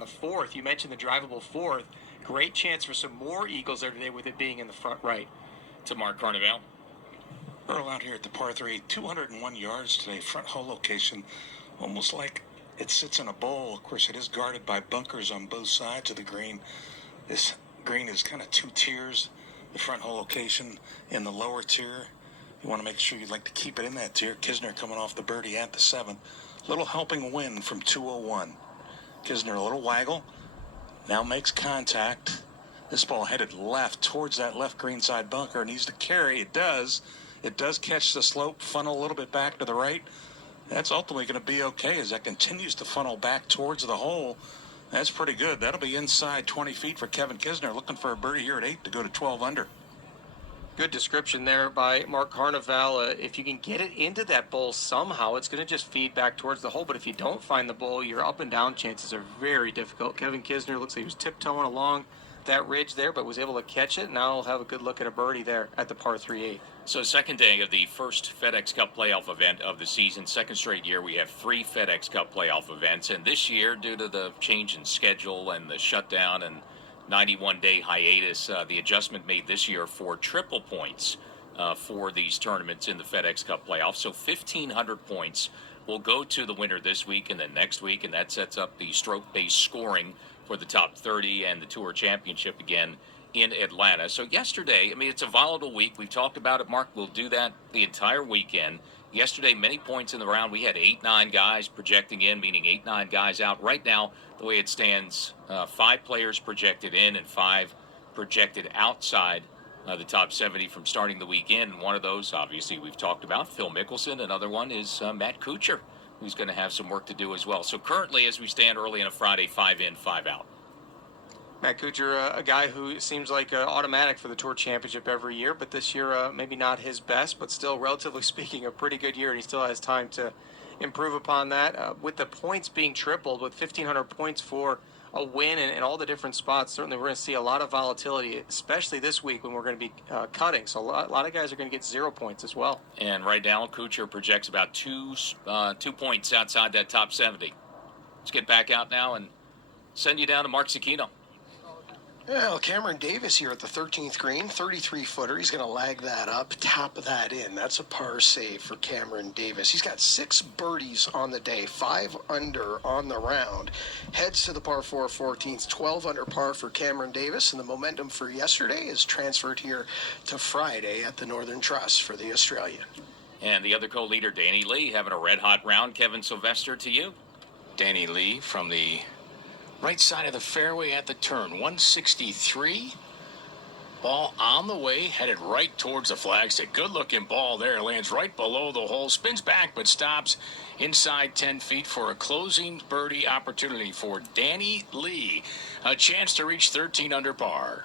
the fourth. You mentioned the drivable fourth. Great chance for some more eagles there today with it being in the front right. To Mark Carnevale. Earl out here at the par 3, 201 yards today, front hole location, almost like it sits in a bowl. Of course, it is guarded by bunkers on both sides of the green. This green is kind of two tiers. The front hole location in the lower tier. You want to make sure you'd like to keep it in that tier. Kisner coming off the birdie at the 7th. Little helping wind from 201. Kisner a little waggle. Now makes contact. This ball headed left towards that left green side bunker. Needs to carry. It does. It does catch the slope, funnel a little bit back to the right. That's ultimately going to be okay as that continues to funnel back towards the hole. That's pretty good. That'll be inside 20 feet for Kevin Kisner, looking for a birdie here at 8 to go to 12 under. Good description there by Mark Carnevale. If you can get it into that bowl somehow, it's going to just feed back towards the hole. But if you don't find the bowl, your up and down chances are very difficult. Kevin Kisner looks like he was tiptoeing along that ridge there, but was able to catch it. Now he'll have a good look at a birdie there at the par 3/8. So second day of the first FedEx Cup playoff event of the season. Second straight year we have 3 FedEx Cup playoff events. And this year, due to the change in schedule and the shutdown and 91-day hiatus, the adjustment made this year for triple points for these tournaments in the FedEx Cup playoffs. So 1,500 points will go to the winner this week and then next week, and that sets up the stroke-based scoring for the top 30 and the Tour Championship again in Atlanta. So yesterday, I mean, it's a volatile week. We've talked about it, Mark. We'll do that the entire weekend. Yesterday, many points in the round. We had 8-9 guys projecting in, meaning 8-9 guys out. Right now, the way it stands, 5 players projected in and 5 projected outside the top 70 from starting the weekend. And one of those, obviously, we've talked about, Phil Mickelson. Another one is Matt Kuchar, who's going to have some work to do as well. So currently, as we stand early on a Friday, 5 in, 5 out. Matt Kuchar, a guy who seems like automatic for the Tour Championship every year, but this year maybe not his best, but still, relatively speaking, a pretty good year, and he still has time to improve upon that. With the points being tripled, with 1,500 points for a win and all the different spots, certainly we're going to see a lot of volatility, especially this week when we're going to be cutting. So a lot of guys are going to get 0 points as well. And right now, Kuchar projects about 2 points outside that top 70. Let's get back out now and send you down to Mark Zecchino. Well, Cameron Davis here at the 13th green, 33-footer. He's going to lag that up, tap that in. That's a par save for Cameron Davis. He's got 6 birdies on the day, 5 under on the round. Heads to the par 4 14th, 12 under par for Cameron Davis. And the momentum for yesterday is transferred here to Friday at the Northern Trust for the Australian. And the other co-leader, Danny Lee, having a red-hot round. Kevin Sylvester, to you. Danny Lee from the right side of the fairway at the turn, 163. Ball on the way, headed right towards the flagstick. Good-looking ball there. Lands right below the hole. Spins back, but stops inside 10 feet for a closing birdie opportunity for Danny Lee. A chance to reach 13 under par.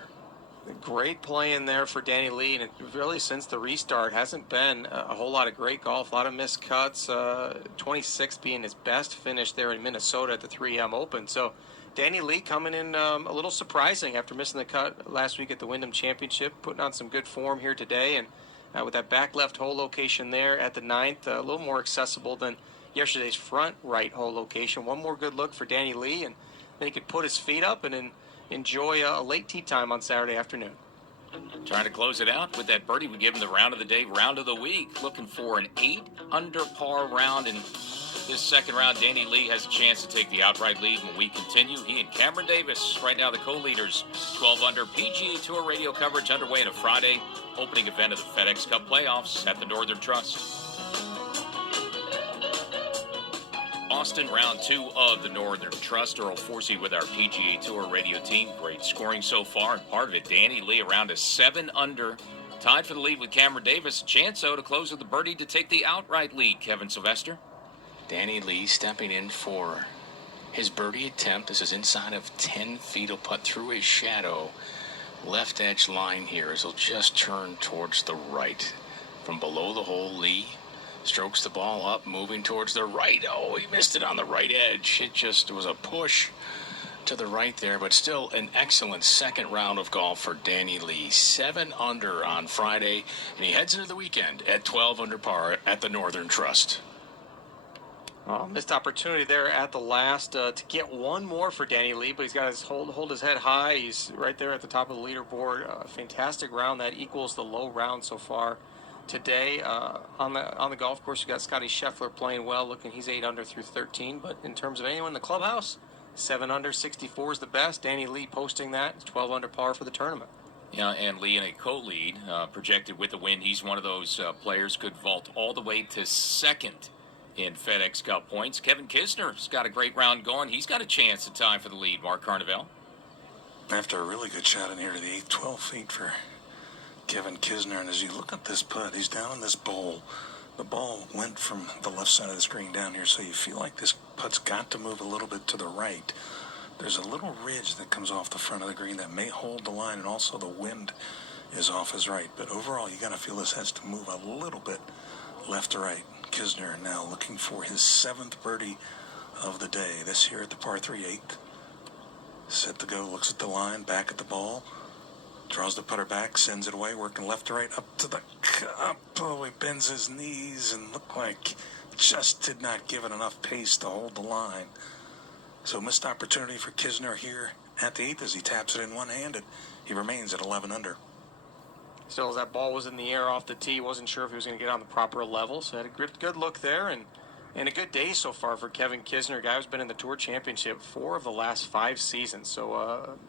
Great play in there for Danny Lee, and it really, since the restart, hasn't been a whole lot of great golf, a lot of missed cuts, 26th being his best finish there in Minnesota at the 3M Open. So Danny Lee coming in a little surprising after missing the cut last week at the Wyndham Championship, putting on some good form here today, and with that back left hole location there at the 9th, a little more accessible than yesterday's front right hole location. One more good look for Danny Lee, and then he could put his feet up and enjoy a late tee time on Saturday afternoon. Trying to close it out with that birdie. We give him the round of the day, round of the week. Looking for an 8 under par round in this second round. Danny Lee has a chance to take the outright lead when we continue. He and Cameron Davis, right now the co-leaders, 12 under. PGA Tour radio coverage underway in a Friday opening event of the FedEx Cup playoffs at the Northern Trust. Austin, round 2 of the Northern Trust. Earl Forsey with our PGA Tour radio team. Great scoring so far, and part of it, Danny Lee around a 7 under. Tied for the lead with Cameron Davis. A chance, though, to close with the birdie to take the outright lead. Kevin Sylvester. Danny Lee stepping in for his birdie attempt. This is inside of 10 feet. He'll putt through his shadow. Left edge line here as he'll just turn towards the right. From below the hole, Lee strokes the ball up, moving towards the right. Oh, he missed it on the right edge. It was a push to the right there, but still an excellent second round of golf for Danny Lee. 7 under on Friday, and he heads into the weekend at 12 under par at the Northern Trust. Oh, missed opportunity there at the last to get one more for Danny Lee, but he's got his hold his head high. He's right there at the top of the leaderboard. Fantastic round that equals the low round so far today. On the golf course, we got Scotty Scheffler playing well. He's 8 under through 13. But in terms of anyone in the clubhouse, 7 under, 64 is the best. Danny Lee posting that 12 under par for the tournament. Yeah, and Lee in a co-lead, projected with the win. He's one of those players could vault all the way to second in FedEx Cup points. Kevin Kisner's got a great round going. He's got a chance to tie for the lead. Mark Carnevale. After a really good shot in here to the 8th, 12 feet for Kevin Kisner. And as you look at this putt, he's down in this bowl. The ball went from the left side of the screen down here, so you feel like this putt's got to move a little bit to the right. There's a little ridge that comes off the front of the green that may hold the line, and also the wind is off his right. But overall, you got to feel this has to move a little bit left to right. Kisner now looking for his 7th birdie of the day. This here at the par 3 8th. Set to go, looks at the line, back at the ball. Draws the putter back, sends it away, working left to right, up to the cup. Oh, he bends his knees and looked like just did not give it enough pace to hold the line. So missed opportunity for Kisner here at the 8th as he taps it in one-handed. He remains at 11 under. Still, as that ball was in the air off the tee, wasn't sure if he was going to get on the proper level. So had a good look there, and a good day so far for Kevin Kisner, a guy who's been in the Tour Championship 4 of the last 5 seasons. So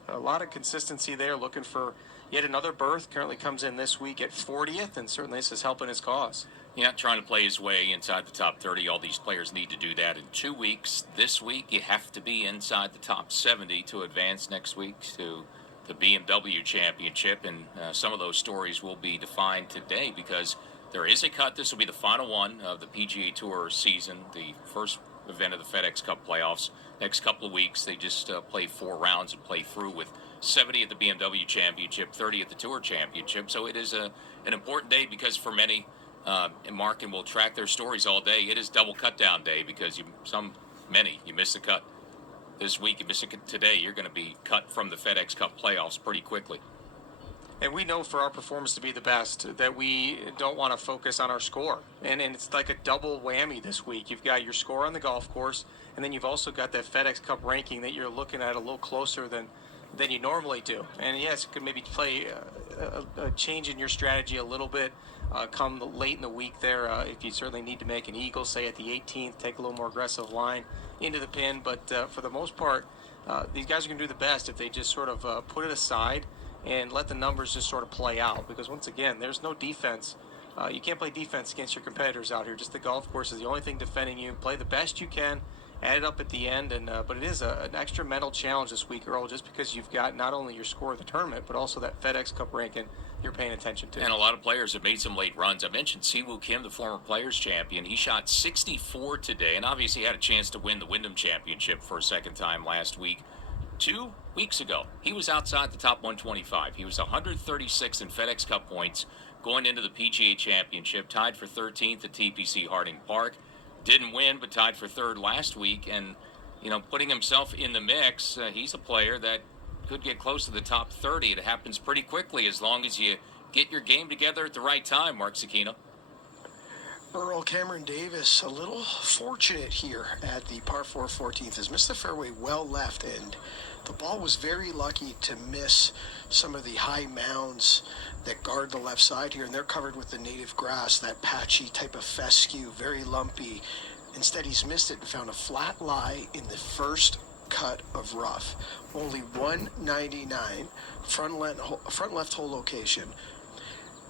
a lot of consistency there, looking for yet another berth. Currently comes in this week at 40th, and certainly this is helping his cause. Yeah, trying to play his way inside the top 30. All these players need to do that in 2 weeks. This week, you have to be inside the top 70 to advance next week to the BMW Championship, and some of those stories will be defined today because there is a cut. This will be the final one of the PGA Tour season, the first event of the FedEx Cup playoffs. Next couple of weeks, they just play 4 rounds and play through with 70 at the BMW Championship, 30 at the Tour Championship. So it is an important day because for many, and Mark and will track their stories all day, it is double cut down day because you miss the cut this week, you miss it today, you're going to be cut from the FedEx Cup playoffs pretty quickly. And we know for our performance to be the best that we don't want to focus on our score. And it's like a double whammy this week. You've got your score on the golf course, and then you've also got that FedEx Cup ranking that you're looking at a little closer than you normally do. And yes, it could maybe play a change in your strategy a little bit come late in the week there. If you certainly need to make an eagle, say at the 18th, take a little more aggressive line into the pin. But for the most part, these guys are going to do the best if they just sort of put it aside and let the numbers just sort of play out. Because once again, there's no defense. You can't play defense against your competitors out here. Just the golf course is the only thing defending you. Play the best you can. Add it up at the end, but it is an extra mental challenge this week, Earl, just because you've got not only your score of the tournament, but also that FedEx Cup ranking you're paying attention to. And a lot of players have made some late runs. I mentioned Siwoo Kim, the former Players Champion. He shot 64 today, and obviously had a chance to win the Wyndham Championship for a second time last week. 2 weeks ago, he was outside the top 125. He was 136 in FedEx Cup points going into the PGA Championship, tied for 13th at TPC Harding Park. Didn't win, but tied for 3rd last week. And, putting himself in the mix, he's a player that could get close to the top 30. It happens pretty quickly as long as you get your game together at the right time, Mark Sakino. Earl, Cameron Davis, a little fortunate here at the par 4 14th, has missed the fairway well left, and the ball was very lucky to miss some of the high mounds that guard the left side here, and they're covered with the native grass, that patchy type of fescue, very lumpy. Instead, he's missed it and found a flat lie in the first cut of rough. Only 199, front left hole location.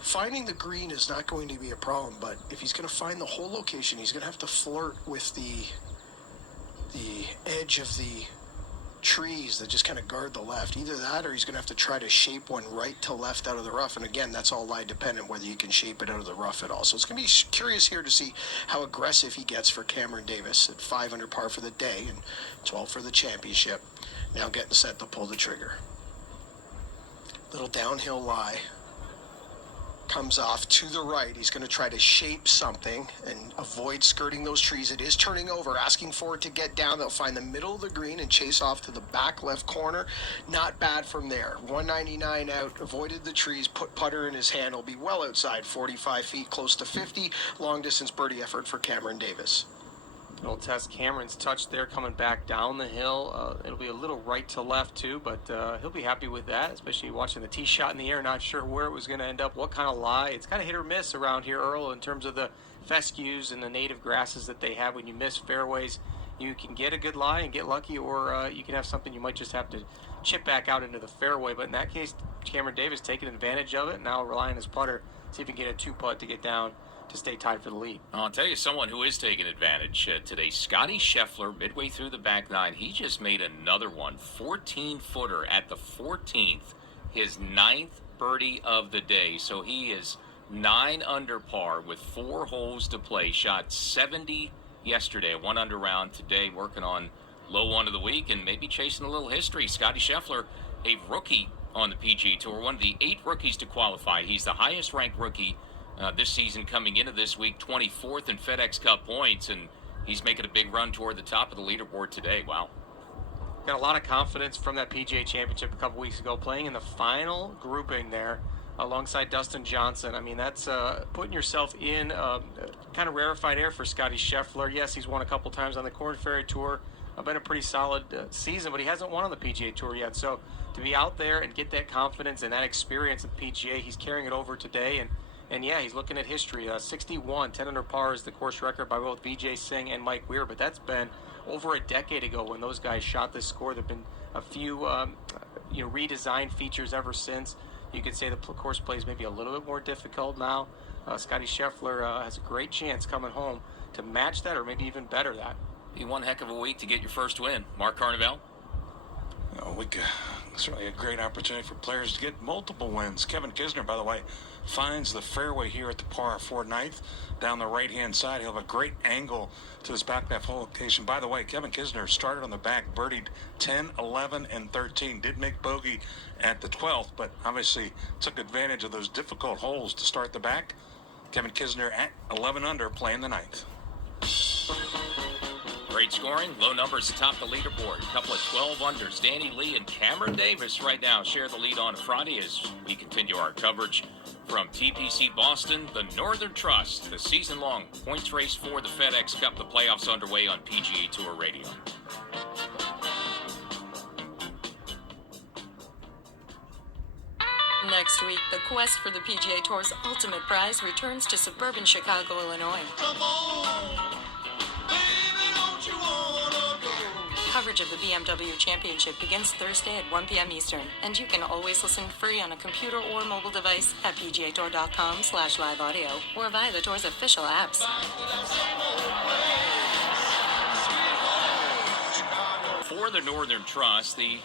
Finding the green is not going to be a problem, but if he's going to find the hole location, he's going to have to flirt with the edge of the trees that just kind of guard the left. Either that or he's going to have to try to shape one right to left out of the rough. And again, that's all lie dependent whether you can shape it out of the rough at all. So it's going to be curious here to see how aggressive he gets for Cameron Davis at 5 under par for the day and 12 for the championship. Now getting set to pull the trigger. Little downhill lie. Comes off to the right. He's going to try to shape something and avoid skirting those trees. It is turning over, asking for it to get down. They'll find the middle of the green and chase off to the back left corner. Not bad from there. 199 out, avoided the trees, put putter in his hand. He'll be well outside 45 feet, close to 50. Long distance birdie effort for Cameron Davis. It'll test Cameron's touch there coming back down the hill. It'll be a little right to left too, but he'll be happy with that, especially watching the tee shot in the air, not sure where it was going to end up, what kind of lie. It's kind of hit or miss around here, Earl, in terms of the fescues and the native grasses that they have. When you miss fairways, you can get a good lie and get lucky, or you can have something you might just have to chip back out into the fairway. But in that case, Cameron Davis taking advantage of it, now relying on his putter, see if he can get a 2-putt to get down to stay tied for the lead. I'll tell you someone who is taking advantage today. Scotty Scheffler, midway through the back nine, he just made another one, 14-footer at the 14th, his 9th birdie of the day. So he is 9 under par with 4 holes to play. Shot 70 yesterday, 1 under round today, working on low one of the week and maybe chasing a little history. Scotty Scheffler, a rookie on the PGA Tour, one of the 8 rookies to qualify. He's the highest ranked rookie this season coming into this week, 24th in FedEx Cup points, and he's making a big run toward the top of the leaderboard today. Wow. Got a lot of confidence from that PGA Championship a couple weeks ago, playing in the final grouping there alongside Dustin Johnson. I mean, that's putting yourself in kind of rarefied air for Scotty Scheffler. Yes, he's won a couple times on the Korn Ferry Tour. Been a pretty solid season, but he hasn't won on the PGA Tour yet. So to be out there and get that confidence and that experience at the PGA, he's carrying it over today. And yeah, he's looking at history. 61, 10 under par is the course record by both Vijay Singh and Mike Weir, but that's been over a decade ago when those guys shot this score. There have been a few redesigned features ever since. You could say the course play is maybe a little bit more difficult now. Scotty Scheffler has a great chance coming home to match that or maybe even better that. Be one heck of a week to get your first win. Mark Carnevale? Certainly a great opportunity for players to get multiple wins. Kevin Kisner, by the way, finds the fairway here at the par 4 ninth down the right-hand side. He'll have a great angle to his back left hole location. By the way, Kevin Kisner started on the back, birdied 10, 11, and 13. Did make bogey at the 12th, but obviously took advantage of those difficult holes to start the back. Kevin Kisner at 11 under, playing the 9th. Great scoring, low numbers atop the leaderboard. A couple of 12 unders. Danny Lee and Cameron Davis right now share the lead on Friday as we continue our coverage from TPC Boston, the Northern Trust, the season-long points race for the FedEx Cup. The playoffs underway on PGA Tour Radio. Next week, the quest for the PGA Tour's ultimate prize returns to suburban Chicago, Illinois. Coverage of the BMW Championship begins Thursday at 1 p.m. Eastern, and you can always listen free on a computer or mobile device at pgatour.com/live audio or via the Tour's official apps. For the Northern Trust, the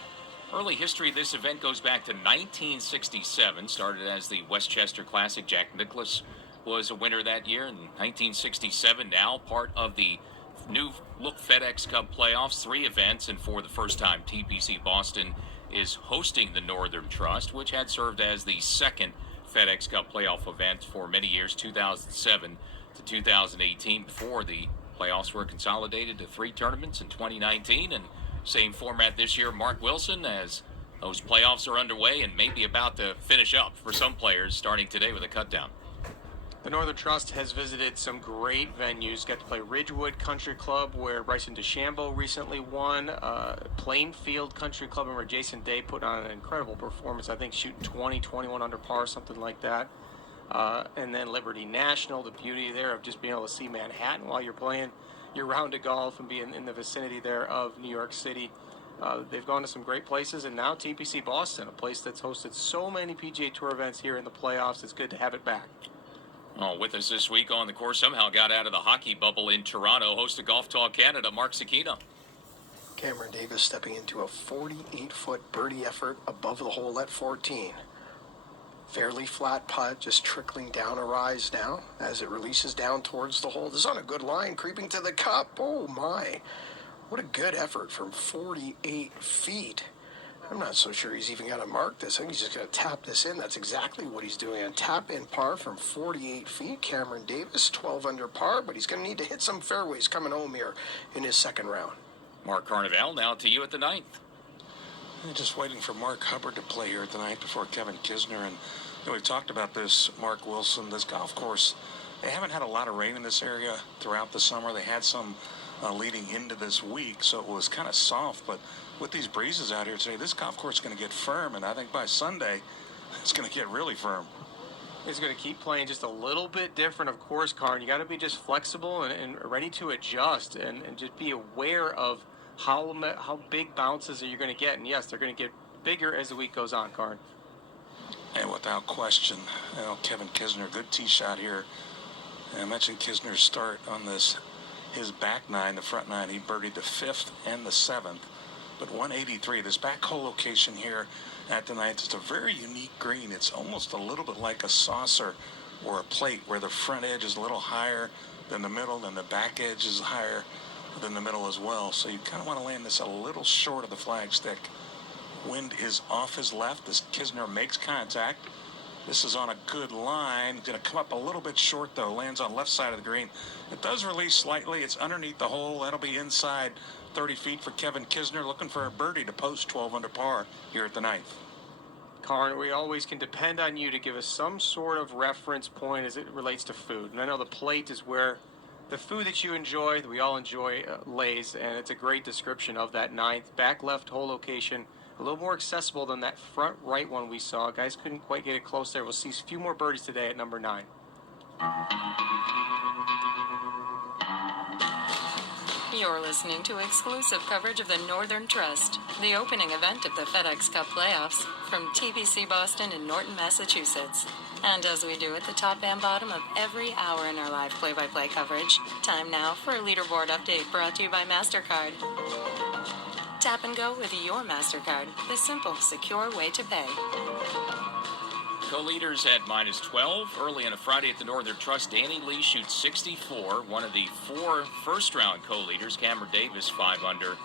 early history of this event goes back to 1967. Started as the Westchester Classic. Jack Nicklaus was a winner that year in 1967. Now part of the new look FedEx Cup playoffs, 3 events, and for the first time, TPC Boston is hosting the Northern Trust, which had served as the second FedEx Cup playoff event for many years, 2007 to 2018, before the playoffs were consolidated to 3 tournaments in 2019, and same format this year. Mark Wilson, as those playoffs are underway and maybe about to finish up for some players, starting today with a cutdown. The Northern Trust has visited some great venues. Got to play Ridgewood Country Club, where Bryson DeChambeau recently won. Plainfield Country Club, where Jason Day put on an incredible performance. I think shooting 20, 21 under par, something like that. And then Liberty National, the beauty there of just being able to see Manhattan while you're playing your round of golf and being in the vicinity there of New York City. They've gone to some great places, and now TPC Boston, a place that's hosted so many PGA Tour events here in the playoffs. It's good to have it back. Oh, with us this week on the course, somehow got out of the hockey bubble in Toronto, host of Golf Talk Canada, Mark Sakina. Cameron Davis stepping into a 48-foot birdie effort above the hole at 14. Fairly flat putt, just trickling down a rise now as it releases down towards the hole. This is on a good line, creeping to the cup. Oh my, what a good effort from 48 feet. I'm not so sure he's even going to mark this. I think he's just going to tap this in. That's exactly what he's doing. A tap in par from 48 feet. Cameron Davis, 12 under par, but he's going to need to hit some fairways coming home here in his second round. Mark Carnevale, now to you at the 9th. Just waiting for Mark Hubbard to play here at the 9th before Kevin Kisner. And we've talked about this, Mark Wilson, this golf course. They haven't had a lot of rain in this area throughout the summer. They had some leading into this week, so it was kind of soft. But with these breezes out here today, this golf course is going to get firm, and I think by Sunday, it's going to get really firm. He's going to keep playing just a little bit different, of course, Karn. You got to be just flexible and ready to adjust, and just be aware of how big bounces are you going to get. And yes, they're going to get bigger as the week goes on, Karn. And without question, Kevin Kisner, good tee shot here. And I mentioned Kisner's start on this, his back nine, the front nine. He birdied the 5th and the 7th, but 183. This back hole location here at the ninth, it's a very unique green. It's almost a little bit like a saucer or a plate, where the front edge is a little higher than the middle, and the back edge is higher than the middle as well. So you kind of want to land this a little short of the flagstick. Wind is off his left as Kisner makes contact. This is on a good line. Going to come up a little bit short, though. Lands on left side of the green. It does release slightly. It's underneath the hole. That'll be inside 30 feet for Kevin Kisner, looking for a birdie to post 12 under par here at the ninth. Karn, we always can depend on you to give us some sort of reference point as it relates to food. And I know the plate is where the food that you enjoy, that we all enjoy, lays, and it's a great description of that ninth. Back left hole location, a little more accessible than that front right one we saw. Guys couldn't quite get it close there. We'll see a few more birdies today at number 9. You're listening to exclusive coverage of the Northern Trust, the opening event of the FedEx Cup playoffs, from TPC Boston in Norton, Massachusetts. And as we do at the top and bottom of every hour in our live play-by-play coverage, time now for a leaderboard update brought to you by MasterCard. Tap and go with your MasterCard, the simple, secure way to pay. Co-leaders at -12 early on a Friday at the Northern Trust. Danny Lee shoots 64. One of the 4 first-round co-leaders, Cameron Davis, 5 under,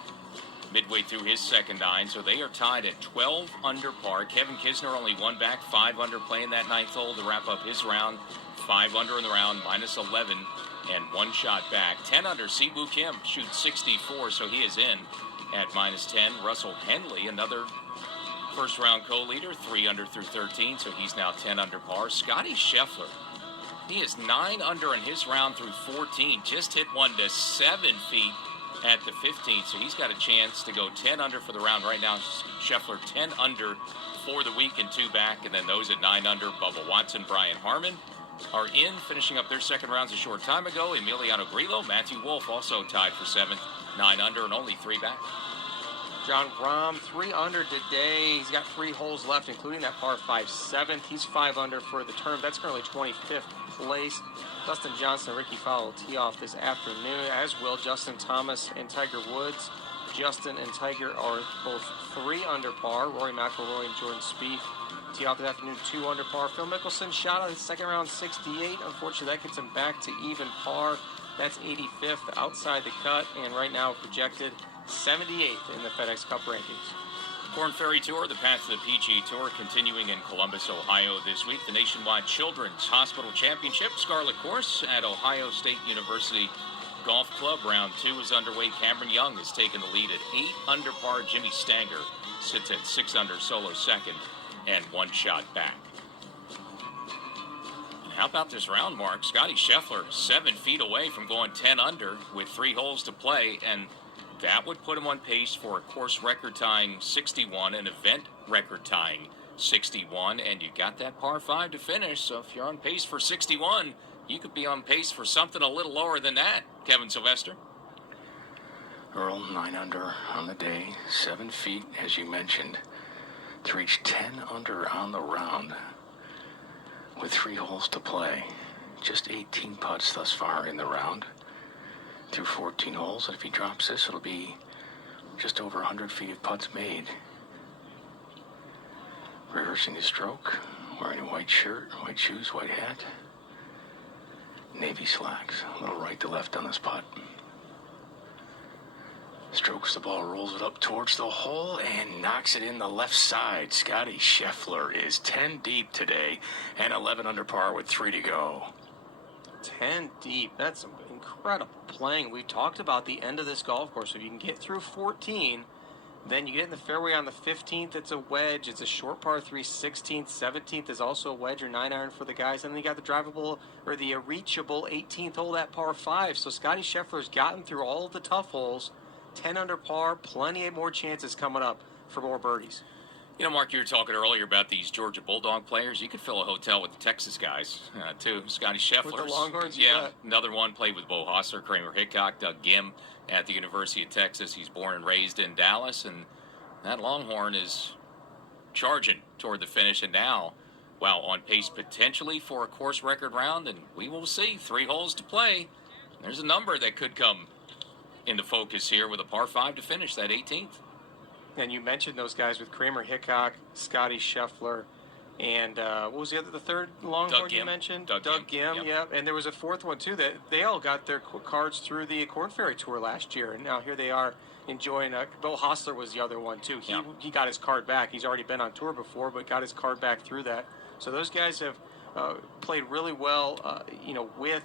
midway through his second 9. So they are tied at 12 under par. Kevin Kisner only 1 back, 5 under, playing that 9th hole to wrap up his round. 5 under in the round, -11, and 1 shot back. 10 under, Siwoo Kim shoots 64, so he is in at -10. Russell Henley, another first-round co-leader, 3 under through 13, so he's now 10 under par. Scotty Scheffler, he is 9 under in his round through 14. Just hit one to 7 feet at the 15th, so he's got a chance to go 10 under for the round right now. Scheffler 10 under for the week and 2 back, and then those at 9 under, Bubba Watson, Brian Harmon, are in, finishing up their second rounds a short time ago. Emiliano Grillo, Matthew Wolff also tied for 7th, 9 under, and only 3 back. John Rahm, 3 under today. He's got 3 holes left, including that par 5 7th. He's 5 under for the term. That's currently 25th place. Dustin Johnson and Ricky Fowler will tee off this afternoon, as will Justin Thomas and Tiger Woods. Justin and Tiger are both 3 under par. Rory McIlroy and Jordan Spieth tee off this afternoon, 2 under par. Phil Mickelson shot on his second round, 68. Unfortunately, that gets him back to even par. That's 85th outside the cut, and right now projected 78th in the FedEx Cup rankings. Corn Ferry Tour, the path to the PGA Tour, continuing in Columbus, Ohio this week. The Nationwide Children's Hospital Championship, Scarlet Course at Ohio State University Golf Club. Round 2 is underway. Cameron Young has taken the lead at 8 under par. Jimmy Stanger sits at 6 under, solo second, and 1 shot back. How about this round, Mark? Scotty Scheffler 7 feet away from going 10 under with 3 holes to play, and that would put him on pace for a course record-tying 61, an event record-tying 61, and you got that par 5 to finish. So if you're on pace for 61, you could be on pace for something a little lower than that, Kevin Sylvester. Earl, 9 under on the day, 7 feet, as you mentioned, to reach 10 under on the round with 3 holes to play. Just 18 putts thus far in the round through 14 holes, and if he drops this, it'll be just over 100 feet of putts made. Reversing his stroke, wearing a white shirt, white shoes, white hat, navy slacks, a little right to left on this putt. Strokes the ball, rolls it up towards the hole, and knocks it in the left side. Scotty Scheffler is 10 deep today and 11 under par with 3 to go. 10 deep. That's incredible playing. We talked about the end of this golf course. If you can get through 14, Then you get in the fairway on the 15th, it's a wedge. It's a short par 3, 16th, 17th is also a wedge or 9-iron for the guys. And then you got the drivable or the reachable 18th hole, that par 5. So Scotty Scheffler's gotten through all of the tough holes, 10 under par, plenty of more chances coming up for more birdies. You know, Mark, you were talking earlier about these Georgia Bulldog players. You could fill a hotel with the Texas guys, too. Scotty Scheffler. With the Longhorns, yeah. Another one played with Bo Hostler, Kramer Hickok, Doug Gim at the University of Texas. He's born and raised in Dallas, and that Longhorn is charging toward the finish. And now, wow, on pace potentially for a course record round, and we will see. 3 holes to play. There's a number that could come into focus here with a par 5 to finish that 18th. And you mentioned those guys with Kramer Hickok, Scotty Scheffler, and what was the third Longhorn you mentioned? Doug Gim, yep. Yeah. And there was a fourth one, too, that they all got their cards through the Corn Ferry Tour last year. And now here they are enjoying Bill Hostler was the other one, too. He got his card back. He's already been on tour before, but got his card back through that. So those guys have played really well, with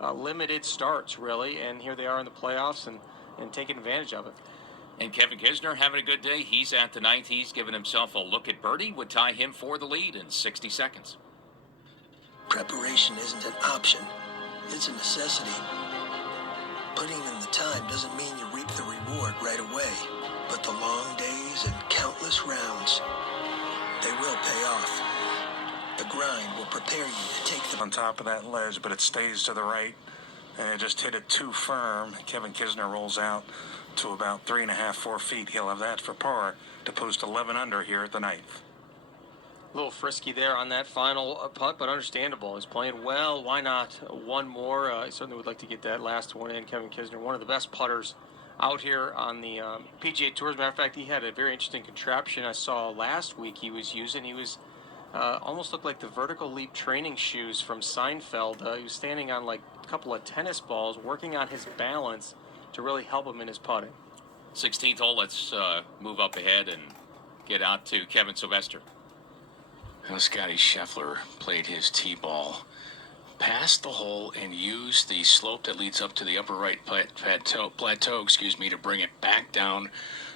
limited starts, really. And here they are in the playoffs and taking advantage of it. And Kevin Kisner having a good day. He's at the 9th. He's given himself a look at birdie. Would tie him for the lead in 60 seconds. Preparation isn't an option. It's a necessity. Putting in the time doesn't mean you reap the reward right away. But the long days and countless rounds, they will pay off. The grind will prepare you to take the... On top of that ledge, but it stays to the right. And it just hit it too firm. Kevin Kisner rolls out to about 3.5, 4 feet. He'll have that for par to post 11 under here at the 9th. A little frisky there on that final putt, but understandable. He's playing well. Why not one more? I certainly would like to get that last one in. Kevin Kisner, one of the best putters out here on the PGA Tour. As a matter of fact, he had a very interesting contraption I saw last week he was using. He was almost looked like the vertical leap training shoes from Seinfeld. He was standing on like a couple of tennis balls, working on his balance to really help him in his putting. 16th hole, let's move up ahead and get out to Kevin Sylvester. Now, Scotty Scheffler played his tee-ball past the hole and used the slope that leads up to the upper right plateau, to bring it back down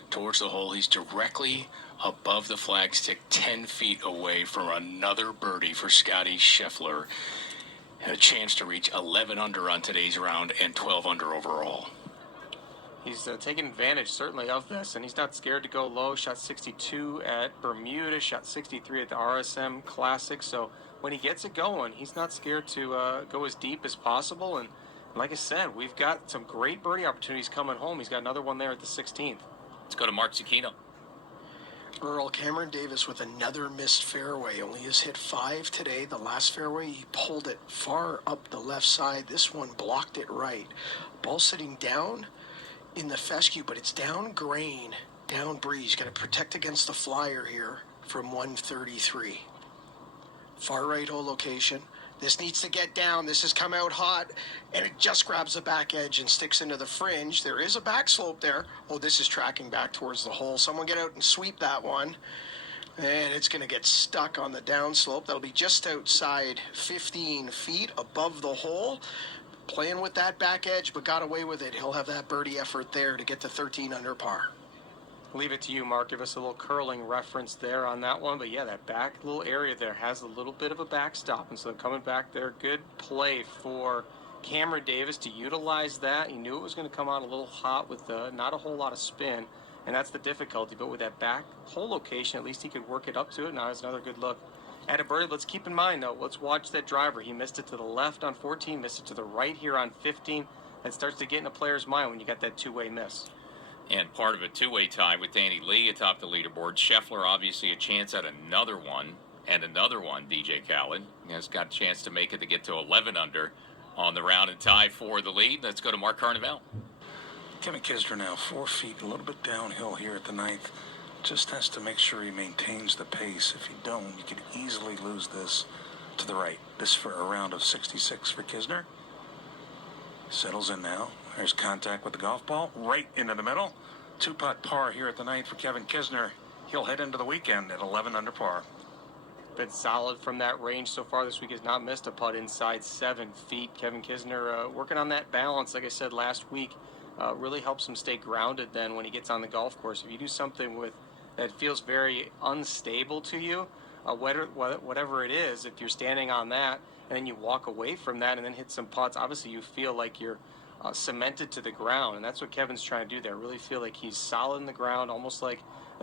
towards the hole. He's directly above the flagstick, 10 feet away from another birdie for Scotty Scheffler. Had a chance to reach 11 under on today's round and 12 under overall. He's taking advantage, certainly, of this, and he's not scared to go low. Shot 62 at Bermuda, shot 63 at the RSM Classic. So when he gets it going, he's not scared to go as deep as possible. And like I said, we've got some great birdie opportunities coming home. He's got another one there at the 16th. Let's go to Mark Zucchino. Earl, Cameron Davis with another missed fairway. Only has hit 5 today. The last fairway, he pulled it far up the left side. This one blocked it right. Ball sitting down in the fescue, but it's down grain, down breeze. Got to protect against the flyer here from 133. Far right hole location. This needs to get down. This has come out hot, and it just grabs the back edge and sticks into the fringe. There is a back slope there. Oh, this is tracking back towards the hole. Someone get out and sweep that one. And it's going to get stuck on the downslope. That'll be just outside 15 feet above the hole. Playing with that back edge, but got away with it. He'll have that birdie effort there to get to 13 under par. Leave it to you, Mark. Give us a little curling reference there on that one. But yeah, that back little area there has a little bit of a backstop. And so coming back there, good play for Cameron Davis to utilize that. He knew it was going to come out a little hot with not a whole lot of spin. And that's the difficulty. But with that back hole location, at least he could work it up to it. Now it's another good look at a birdie. Let's keep in mind, though, let's watch that driver. He missed it to the left on 14, missed it to the right here on 15. That starts to get in a player's mind when you got that two-way miss. And part of a two-way tie with Danny Lee atop the leaderboard. Scheffler obviously a chance at another one, and another one, DJ Khaled. He has got a chance to make it to get to 11 under on the round and tie for the lead. Let's go to Mark Carnevale. Kevin Kisner now 4 feet, a little bit downhill here at the 9th. Just has to make sure he maintains the pace. If you don't, you could easily lose this to the right. This for a round of 66 for Kisner. Settles in now. There's contact with the golf ball right into the middle. 2-putt par here at the 9th for Kevin Kisner. He'll head into the weekend at 11 under par. Been solid from that range so far this week. Has not missed a putt inside 7 feet. Kevin Kisner working on that balance. Like I said last week, really helps him stay grounded then when he gets on the golf course. If you do something that feels very unstable to you, whatever it is, if you're standing on that and then you walk away from that and then hit some putts, obviously you feel like you're cemented to the ground, and that's what Kevin's trying to do there. Really feel like he's solid in the ground, almost like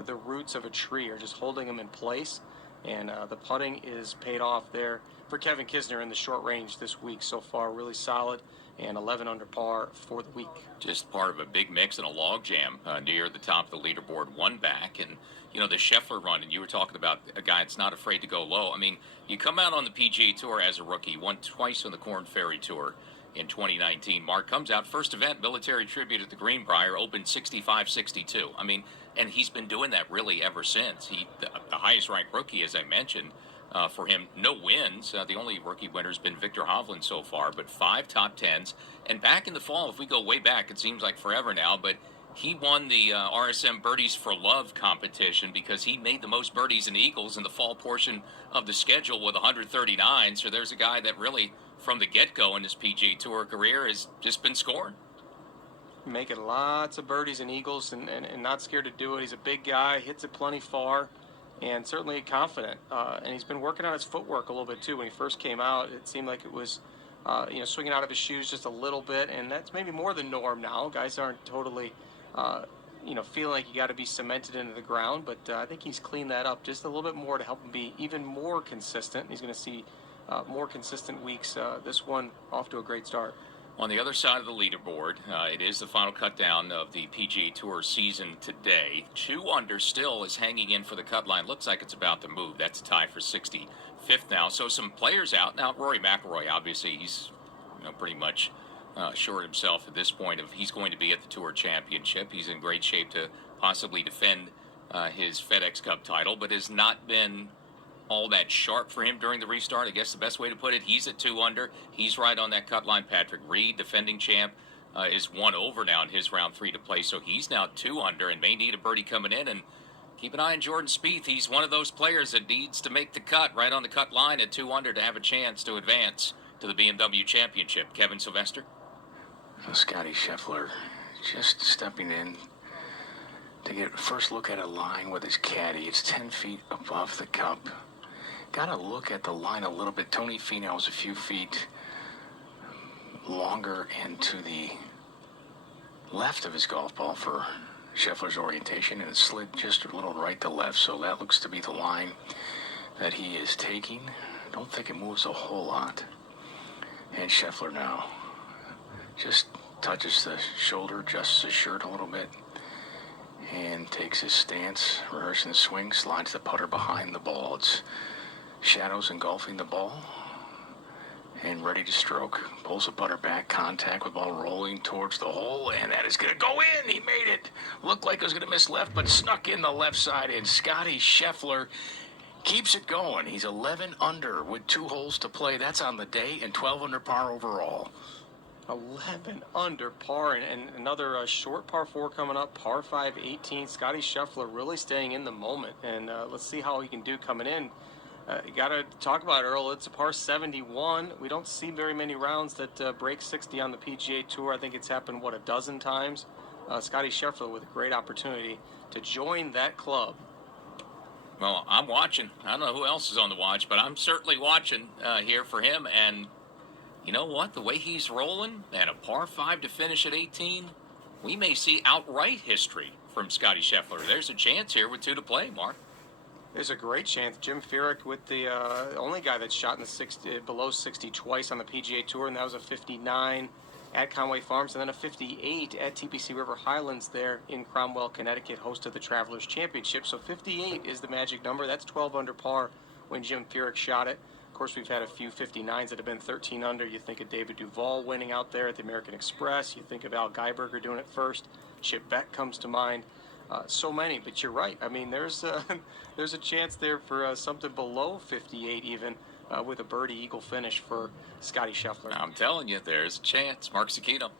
the roots of a tree are just holding him in place. And the putting is paid off there for Kevin Kisner in the short range this week so far. Really solid, and 11 under par for the week. Just part of a big mix and a log jam near the top of the leaderboard, one back. And, you know, the Scheffler run, and you were talking about a guy that's not afraid to go low. I mean, you come out on the PGA Tour as a rookie, won twice on the Korn Ferry Tour in 2019. Mark comes out, first event, military tribute at the Greenbrier, opened 65-62. I mean, and he's been doing that really ever since. The highest ranked rookie, as I mentioned, for him, no wins. The only rookie winner has been Victor Hovland so far, but 5 top tens. And back in the fall, if we go way back, it seems like forever now, but he won the RSM Birdies for Love competition because he made the most birdies and eagles in the fall portion of the schedule with 139. So there's a guy that really, from the get-go in his PGA Tour career, has just been scoring. Making lots of birdies and eagles and not scared to do it. He's a big guy, hits it plenty far, and certainly confident. And he's been working on his footwork a little bit too. When he first came out, it seemed like it was swinging out of his shoes just a little bit, and that's maybe more the norm now. Guys aren't totally feeling like you got to be cemented into the ground, but I think he's cleaned that up just a little bit more to help him be even more consistent. He's going to see more consistent weeks. This one off to a great start. On the other side of the leaderboard, it is the final cut down of the PGA Tour season today. 2 under still is hanging in for the cut line. Looks like it's about to move. That's a tie for 65th now. So some players out. Now, Rory McIlroy, obviously, he's pretty much assured himself at this point of he's going to be at the Tour Championship. He's in great shape to possibly defend his FedEx Cup title, but has not been all that sharp for him during the restart. I guess the best way to put it, he's at 2 under. He's right on that cut line. Patrick Reed, defending champ, is 1 over now in his round 3 to play. So he's now 2 under and may need a birdie coming in. And keep an eye on Jordan Spieth. He's one of those players that needs to make the cut right on the cut line at 2 under to have a chance to advance to the BMW Championship. Kevin Sylvester. Scotty Scheffler just stepping in to get a first look at a line with his caddy. It's 10 feet above the cup. Got to look at the line a little bit. Tony Finau's a few feet longer and to the left of his golf ball for Scheffler's orientation, and it slid just a little right to left. So that looks to be the line that he is taking. Don't think it moves a whole lot. And Scheffler now just touches the shoulder, adjusts his shirt a little bit, and takes his stance, rehearsing the swing, slides the putter behind the ball. It's shadows engulfing the ball, and ready to stroke. Pulls the putter back, contact with ball rolling towards the hole, and that is going to go in. He made it. Looked like it was going to miss left, but snuck in the left side, and Scotty Scheffler keeps it going. He's 11 under with 2 holes to play. That's on the day, and 12 under par overall. 11 under par, and another short par 4 coming up, par 5, 18. Scotty Scheffler really staying in the moment, and let's see how he can do coming in. You got to talk about it, Earl. It's a par 71. We don't see very many rounds that break 60 on the PGA Tour. I think it's happened, a dozen times. Scotty Scheffler with a great opportunity to join that club. Well, I'm watching. I don't know who else is on the watch, but I'm certainly watching here for him. And you know what? The way he's rolling and a par 5 to finish at 18, we may see outright history from Scotty Scheffler. There's a chance here with 2 to play, Mark. There's a great chance. Jim Furyk with the only guy that's shot in the below 60 twice on the PGA Tour, and that was a 59 at Conway Farms, and then a 58 at TPC River Highlands there in Cromwell, Connecticut, host of the Travelers Championship. So 58 is the magic number. That's 12 under par when Jim Furyk shot it. Of course, we've had a few 59s that have been 13 under. You think of David Duval winning out there at the American Express. You think of Al Geiberger doing it first. Chip Beck comes to mind. So many, but you're right. I mean, there's a chance there for something below 58 even with a birdie eagle finish for Scotty Scheffler. I'm telling you, there's a chance. Mark Zecchino.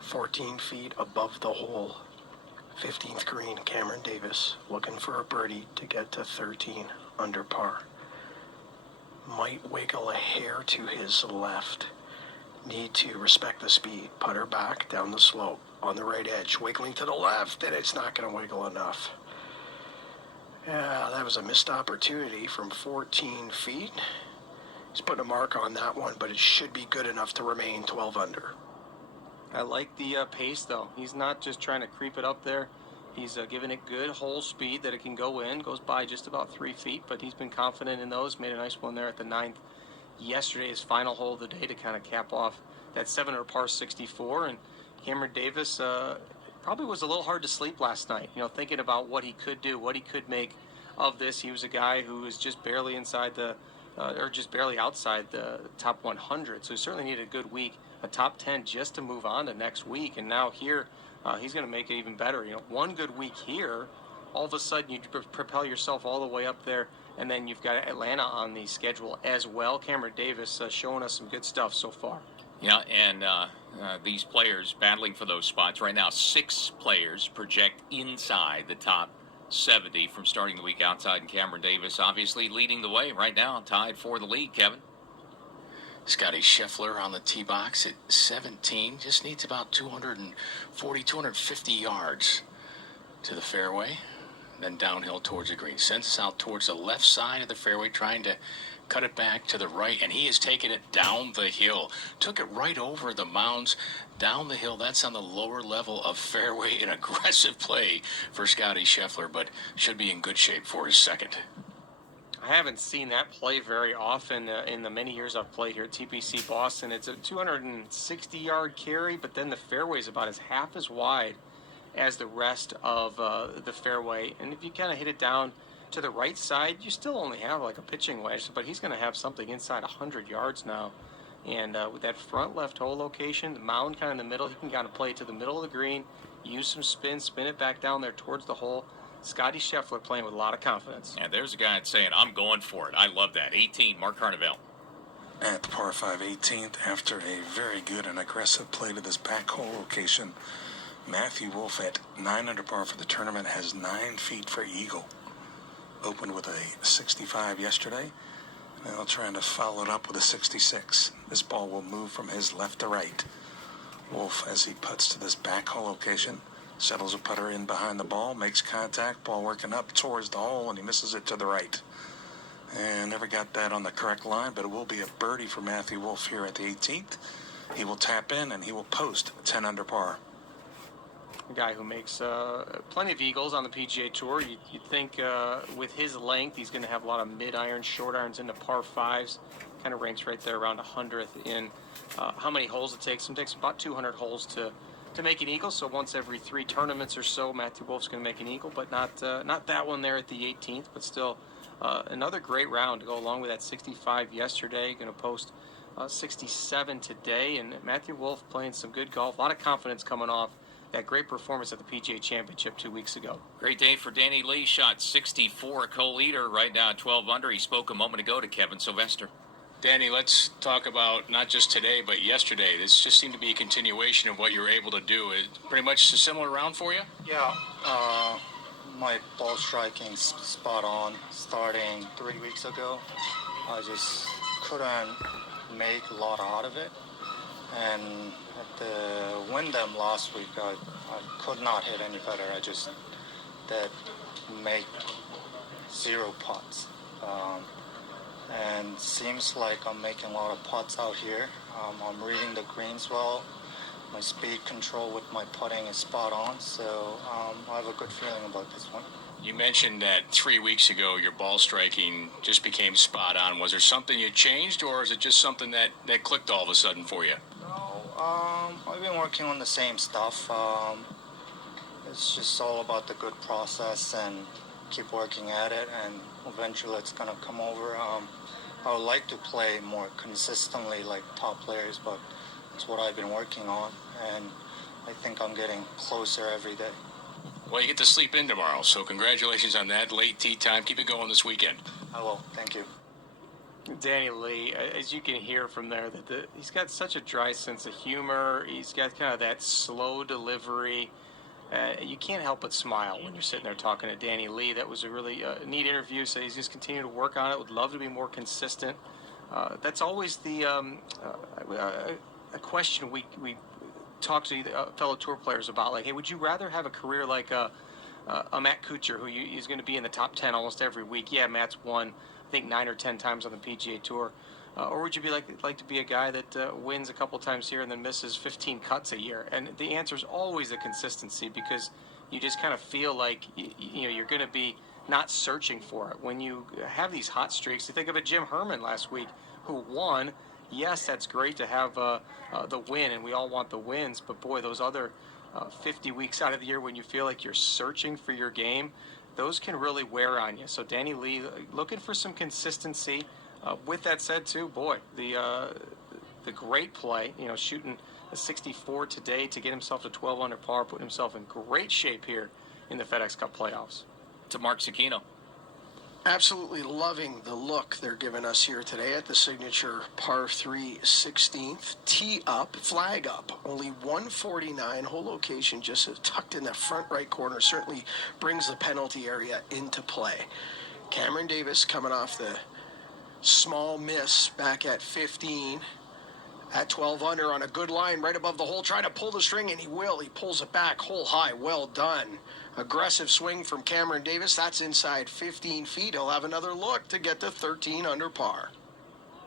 14 feet above the hole. 15th green, Cameron Davis looking for a birdie to get to 13 under par. Might wiggle a hair to his left. need to respect the speed. Putter back down the slope on the right edge, wiggling to the left, and it's not going to wiggle enough. Yeah, that was a missed opportunity from 14 feet. He's putting a mark on that one, but it should be good enough to remain 12 under. I like the pace, though. He's not just trying to creep it up there. He's giving it good hole speed that it can go in. Goes by just about 3 feet, but he's been confident in those. Made a nice one there at the 9th. Yesterday, his final hole of the day to kind of cap off that 7-under par 64. And Cameron Davis probably was a little hard to sleep last night. You know, thinking about what he could do, what he could make of this. He was a guy who was just barely inside the, or just barely outside the top 100. So he certainly needed a good week, a top 10 just to move on to next week. And now here, he's going to make it even better. You know, one good week here, all of a sudden you propel yourself all the way up there. And then you've got Atlanta on the schedule as well. Cameron Davis showing us some good stuff so far. Yeah, and these players battling for those spots right now. 6 players project inside the top 70 from starting the week outside, and Cameron Davis obviously leading the way right now, tied for the lead. Kevin. Scotty Scheffler on the tee box at 17. Just needs about 240, 250 yards to the fairway. Then downhill towards the green. Sends us out towards the left side of the fairway, trying to cut it back to the right, and he is taking it down the hill. Took it right over the mounds, down the hill. That's on the lower level of fairway. An aggressive play for Scotty Scheffler, but should be in good shape for his second. I haven't seen that play very often in the many years I've played here at TPC Boston. It's a 260-yard carry, but then the fairway is about half as wide as the rest of the fairway. And if you kind of hit it down to the right side, you still only have like a pitching wedge, but he's going to have something inside 100 yards now. And with that front left hole location, the mound kind of in the middle, he can kind of play it to the middle of the green, use some spin it back down there towards the hole. Scotty Scheffler playing with a lot of confidence. And there's a guy that's saying, I'm going for it. I love that. 18, Mark Carnevale. At the par 5 18th, after a very good and aggressive play to this back hole location, Matthew Wolff at 9 under par for the tournament has 9 feet for eagle. Opened with a 65 yesterday. Now trying to follow it up with a 66. This ball will move from his left to right. Wolff, as he putts to this back hole location, settles a putter in behind the ball, makes contact, ball working up towards the hole, and he misses it to the right. And never got that on the correct line, but it will be a birdie for Matthew Wolff here at the 18th. He will tap in, and he will post 10 under par. A guy who makes plenty of eagles on the PGA Tour. You'd think with his length, he's going to have a lot of mid-iron, short irons into par 5s. Kind of ranks right there around 100th in how many holes it takes. It takes about 200 holes to make an eagle. So once every 3 tournaments or so, Matthew Wolff's going to make an eagle, but not that one there at the 18th. But still, another great round to go along with that 65 yesterday. Going to post 67 today, and Matthew Wolff playing some good golf. A lot of confidence coming off that great performance at the PGA Championship 2 weeks ago. Great day for Danny Lee. Shot 64, a co-leader right now at 12 under. He spoke a moment ago to Kevin Sylvester. Danny, let's talk about not just today, but yesterday. This just seemed to be a continuation of what you were able to do. It pretty much a similar round for you? Yeah, my ball striking spot on starting 3 weeks ago. I just couldn't make a lot out of it. And at the Wyndham last week, I could not hit any better. I just did make 0 putts. And seems like I'm making a lot of putts out here. I'm reading the greens well. My speed control with my putting is spot on, so I have a good feeling about this one. You mentioned that 3 weeks ago your ball striking just became spot on. Was there something you changed, or is it just something that clicked all of a sudden for you? No, I've been working on the same stuff. It's just all about the good process and keep working at it, and eventually it's going to come over. I would like to play more consistently like top players, but it's what I've been working on, and I think I'm getting closer every day. Well, you get to sleep in tomorrow, so congratulations on that. Late tee time. Keep it going this weekend. I will. Thank you. Danny Lee, as you can hear from there, that he's got such a dry sense of humor. He's got kind of that slow delivery. You can't help but smile when you're sitting there talking to Danny Lee. That was a really neat interview. So he's just continuing to work on it. Would love to be more consistent. That's always the a question we talk to fellow tour players about, like, hey, would you rather have a career like a Matt Kuchar, who is going to be in the top 10 almost every week? Yeah, Matt's won, I think, 9 or 10 times on the PGA Tour. Or would you like to be a guy that wins a couple times here and then misses 15 cuts a year? And the answer is always the consistency, because you just kind of feel like you're going to be not searching for it. When you have these hot streaks, you think of a Jim Herman last week who won. Yes, that's great to have the win, and we all want the wins, but boy, those other 50 weeks out of the year when you feel like you're searching for your game, those can really wear on you. So Danny Lee looking for some consistency. With that said, too, boy, the great play, shooting a 64 today to get himself to 12 under par, putting himself in great shape here in the FedEx Cup playoffs. To Mark Zecchino. Absolutely loving the look they're giving us here today at the signature par 3 16th. Tee up, flag up. Only 149, whole location just tucked in the front right corner. Certainly brings the penalty area into play. Cameron Davis coming off the small miss back at 15. At 12 under on a good line right above the hole, trying to pull the string, and he will. He pulls it back, hole high, well done. Aggressive swing from Cameron Davis. That's inside 15 feet. He'll have another look to get to 13 under par.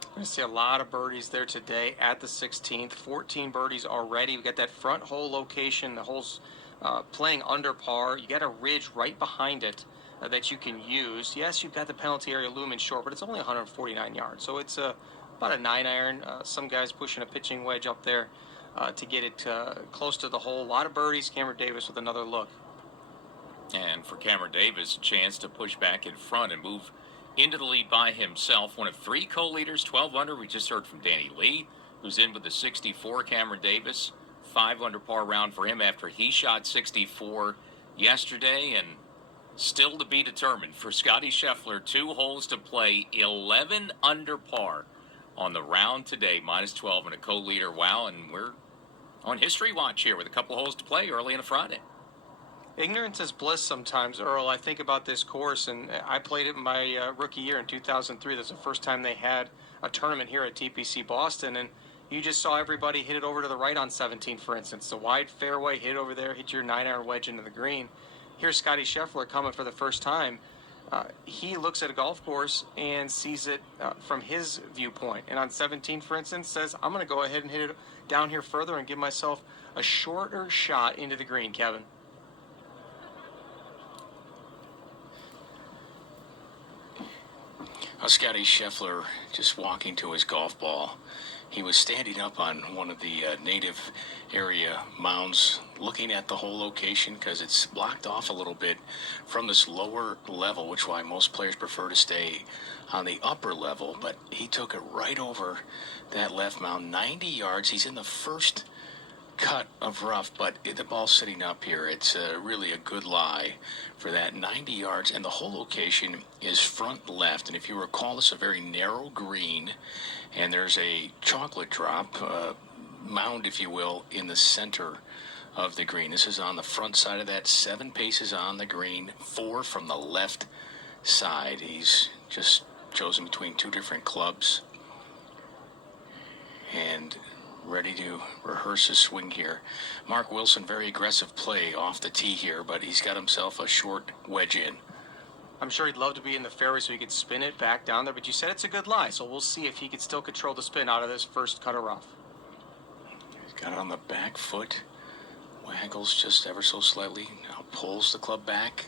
We're going to see a lot of birdies there today at the 16th. 14 birdies already. We got that front hole location. The hole's playing under par. You got a ridge right behind it that you can use. Yes, you've got the penalty area looming short, but it's only 149 yards. So it's about a 9-iron. Some guys pushing a pitching wedge up there to get it close to the hole. A lot of birdies. Cameron Davis with another look. And for Cameron Davis, a chance to push back in front and move into the lead by himself. One of 3 co-leaders, 12 under. We just heard from Danny Lee, who's in with the 64. Cameron Davis, 5 under par round for him after he shot 64 yesterday. And still to be determined for Scotty Scheffler, 2 holes to play, 11 under par on the round today, minus 12 and a co-leader. Wow, and we're on history watch here with a couple holes to play early in the Friday. Ignorance is bliss sometimes, Earl. I think about this course, and I played it in my rookie year in 2003. That's the first time they had a tournament here at TPC Boston, and you just saw everybody hit it over to the right on 17, for instance. The wide fairway, hit over there, hit your 9-iron wedge into the green. Here's Scotty Scheffler coming for the first time. He looks at a golf course and sees it from his viewpoint. And on 17, for instance, says, I'm going to go ahead and hit it down here further and give myself a shorter shot into the green, Kevin. Scotty Scheffler just walking to his golf ball. He was standing up on one of the native area mounds looking at the whole location because it's blocked off a little bit from this lower level, which is why most players prefer to stay on the upper level. But he took it right over that left mound, 90 yards. He's in the first cut of rough, but the ball's sitting up here. It's really a good lie for that 90 yards, and the whole location is front left. And if you recall, this is a very narrow green, and there's a chocolate drop mound, if you will, in the center of the green. This is on the front side of that, 7 paces on the green, 4 from the left side. He's just chosen between 2 different clubs and ready to rehearse his swing here. Mark Wilson, very aggressive play off the tee here, but he's got himself a short wedge in. I'm sure he'd love to be in the fairway so he could spin it back down there, but you said it's a good lie, so we'll see if he could still control the spin out of this first cut of rough. He's got it on the back foot, waggles just ever so slightly, now pulls the club back.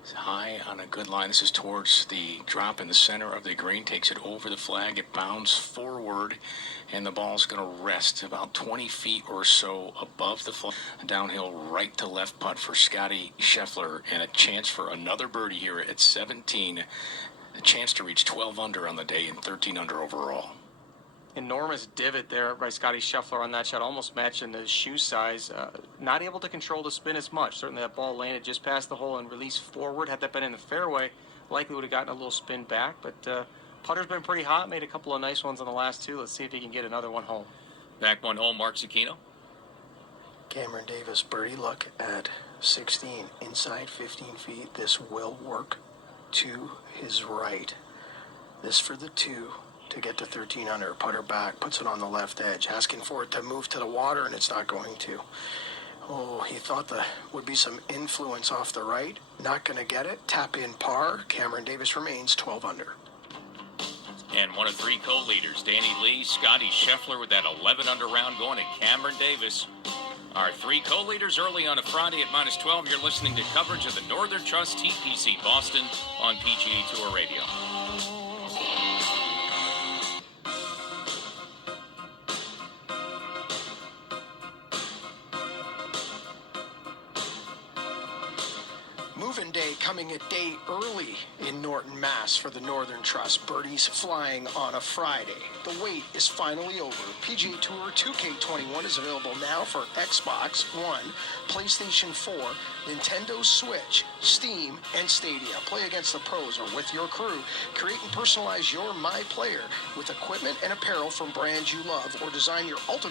It's high on a good line. This is towards the drop in the center of the green, takes it over the flag, it bounds forward, and the ball's going to rest about 20 feet or so above the flag. A downhill right to left putt for Scotty Scheffler, and a chance for another birdie here at 17. A chance to reach 12 under on the day and 13 under overall. Enormous divot there by Scotty Scheffler on that shot, almost matching the shoe size. Not able to control the spin as much. Certainly that ball landed just past the hole and released forward. Had that been in the fairway, likely would have gotten a little spin back, but putter's been pretty hot, made a couple of nice ones on the last 2. Let's see if he can get another one home. Back one hole, Mark Zecchino. Cameron Davis, birdie luck at 16, inside 15 feet. This will work to his right. This for the 2. to get to 13 under. Putter back, puts it on the left edge, asking for it to move to the water, and it's not going to. Oh, he thought there would be some influence off the right. Not going to get it. Tap in par. Cameron Davis remains 12 under. And one of three co-leaders, Danny Lee, Scotty Scheffler with that 11 under round going, and Cameron Davis. Our three co-leaders early on a Friday at -12. You're listening to coverage of the Northern Trust TPC Boston on PGA Tour Radio. Move-in day coming a day early in Norton, Mass for the Northern Trust. Birdies flying on a Friday. The wait is finally over. PGA Tour 2K21 is available now for Xbox One, PlayStation 4, Nintendo Switch, Steam, and Stadia. Play against the pros or with your crew. Create and personalize your My Player with equipment and apparel from brands you love, or design your ultimate